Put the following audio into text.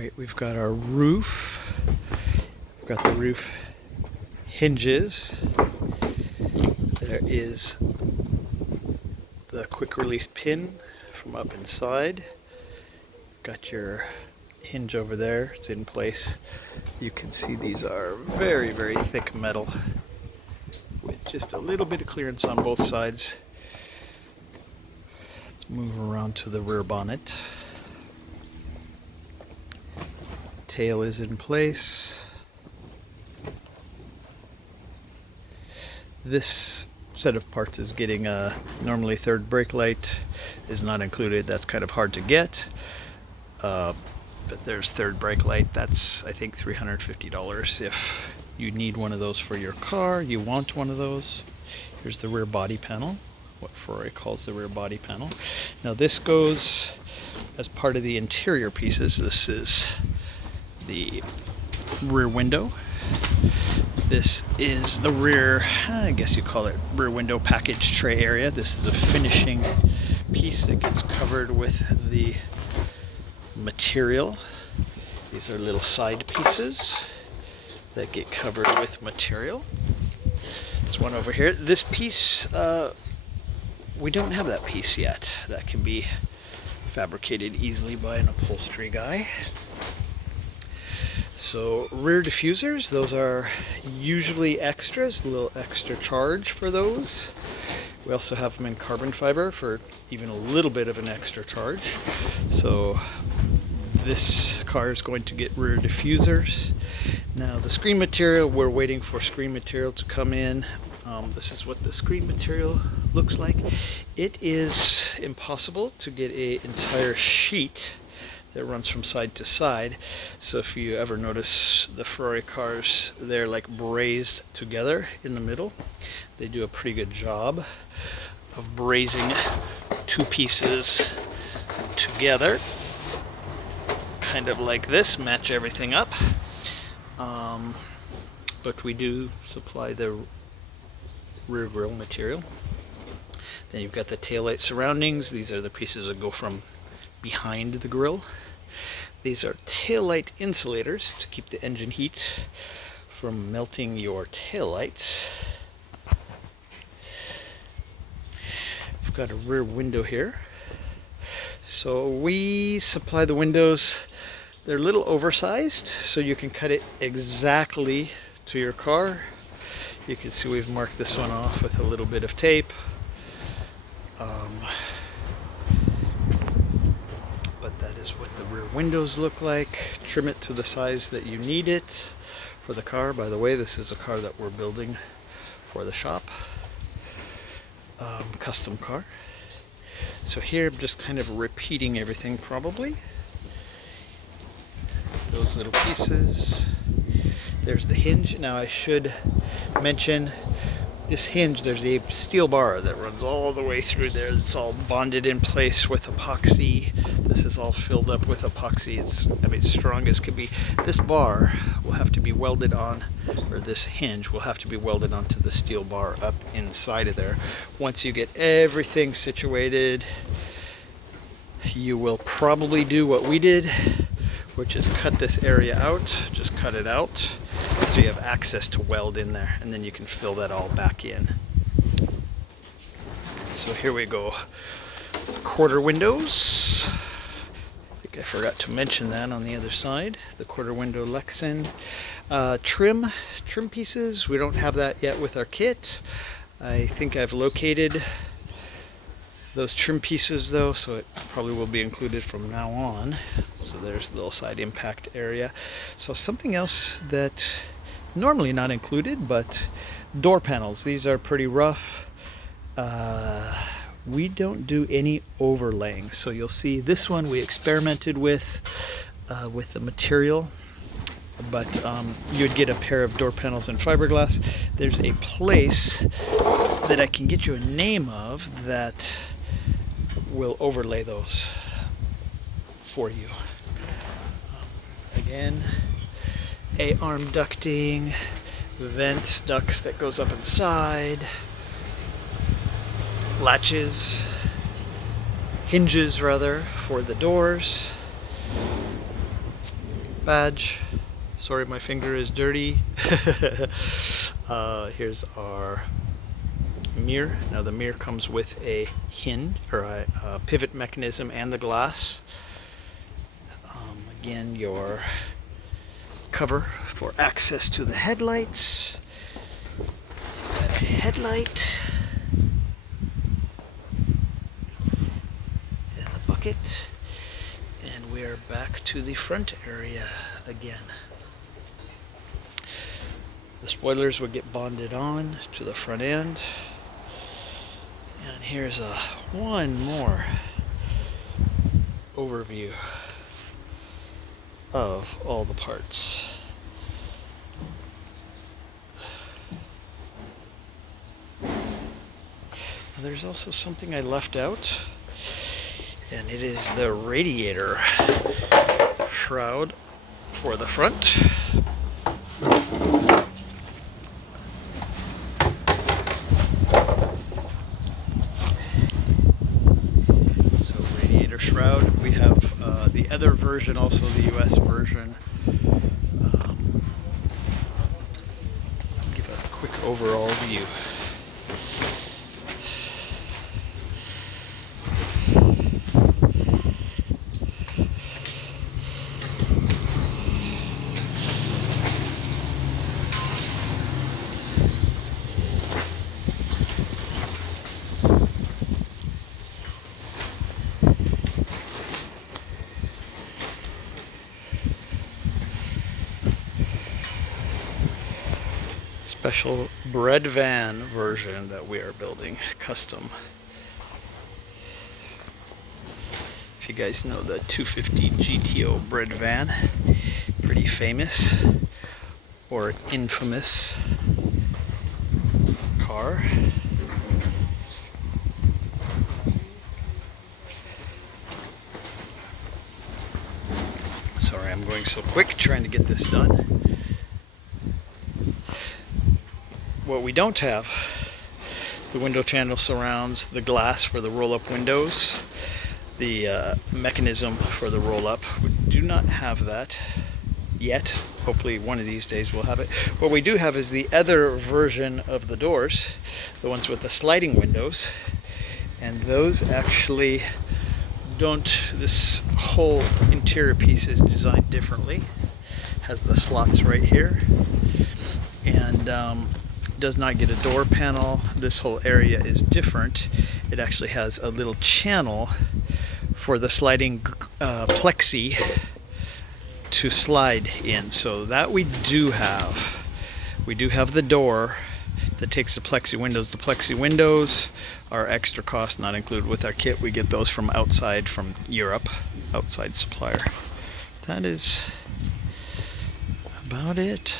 Wait, we've got our roof. We've got the roof hinges. There is the quick release pin from up inside. Got your hinge over there, it's in place. You can see these are very, very thick metal with just a little bit of clearance on both sides. Let's move around to the rear bonnet. Tail is in place. This set of parts is getting normally third brake light is not included. That's kind of hard to get. But there's third brake light. That's, I think, $350. If you need one of those for your car, you want one of those. Here's the rear body panel, what Ferrari calls the rear body panel. Now this goes as part of the interior pieces. This is the rear window. This is the rear, I guess you call it rear window package tray area. This is a finishing piece that gets covered with the material. These are little side pieces that get covered with material. This one over here, this piece, we don't have that piece yet. That can be fabricated easily by an upholstery guy. So rear diffusers, those are usually extras, a little extra charge for those. We also have them in carbon fiber for even a little bit of an extra charge. So this car is going to get rear diffusers. Now the screen material, we're waiting for screen material to come in. This is what the screen material looks like. It is impossible to get an entire sheet that runs from side to side. So if you ever notice the Ferrari cars, they're like brazed together in the middle. They do a pretty good job of brazing two pieces together, kind of like this, match everything up. But we do supply the rear grille material. Then you've got the taillight surroundings. These are the pieces that go from behind the grille. These are taillight insulators to keep the engine heat from melting your taillights. We've got a rear window here. So we supply the windows. They're a little oversized, so you can cut it exactly to your car. You can see we've marked this one off with a little bit of tape. But that is what the rear windows look like. Trim it to the size that you need it for the car. By the way, this is a car that we're building for the shop. Custom car. So here I'm just kind of repeating everything probably. Those little pieces. There's the hinge. Now I should mention this hinge, there's a steel bar that runs all the way through there. It's all bonded in place with epoxy. This is all filled up with epoxy. It's, I mean, strong as can be. This bar will have to be welded on, or this hinge will have to be welded onto the steel bar up inside of there. Once you get everything situated, you will probably do what we did, which is cut this area out. Just cut it out so you have access to weld in there, and then you can fill that all back in. So here we go. Quarter windows. I think I forgot to mention that on the other side. The quarter window Lexan. Trim pieces. We don't have that yet with our kit. I think I've located those trim pieces though, so it probably will be included from now on. So there's the little side impact area. So something else that normally not included, but door panels. These are pretty rough. We don't do any overlaying. So you'll see this one we experimented with the material, but you'd get a pair of door panels in fiberglass. There's a place that I can get you a name of that will overlay those for you. Again, A-arm ducting, vents, ducts that goes up inside, latches, hinges rather, for the doors. badge. Sorry, my finger is dirty. Here's our mirror. Now the mirror comes with a hinge or a pivot mechanism and the glass. Again, your cover for access to the headlights. Got a headlight and the bucket, and we're back to the front area again. The spoilers will get bonded on to the front end. And here's one more overview of all the parts. Now, there's also something I left out, and it is the radiator shroud for the front. Shroud. We have the other version, also the US version. Give a quick overall view. Special bread van version that we are building custom. If you guys know the 250 GTO bread van, pretty famous or infamous car. Sorry, I'm going so quick trying to get this done. What we don't have, the window channel surrounds, the glass for the roll-up windows, the mechanism for the roll-up. We do not have that yet. Hopefully one of these days we'll have it. What we do have is the other version of the doors, the ones with the sliding windows, and those actually don't, this whole interior piece is designed differently. Has the slots right here, and does not get a door panel. This whole area is different. It actually has a little channel for the sliding plexi to slide in. So that we do have. We do have the door that takes the plexi windows. The plexi windows are extra cost, not included with our kit. We get those from outside, from Europe, outside supplier. That is about it.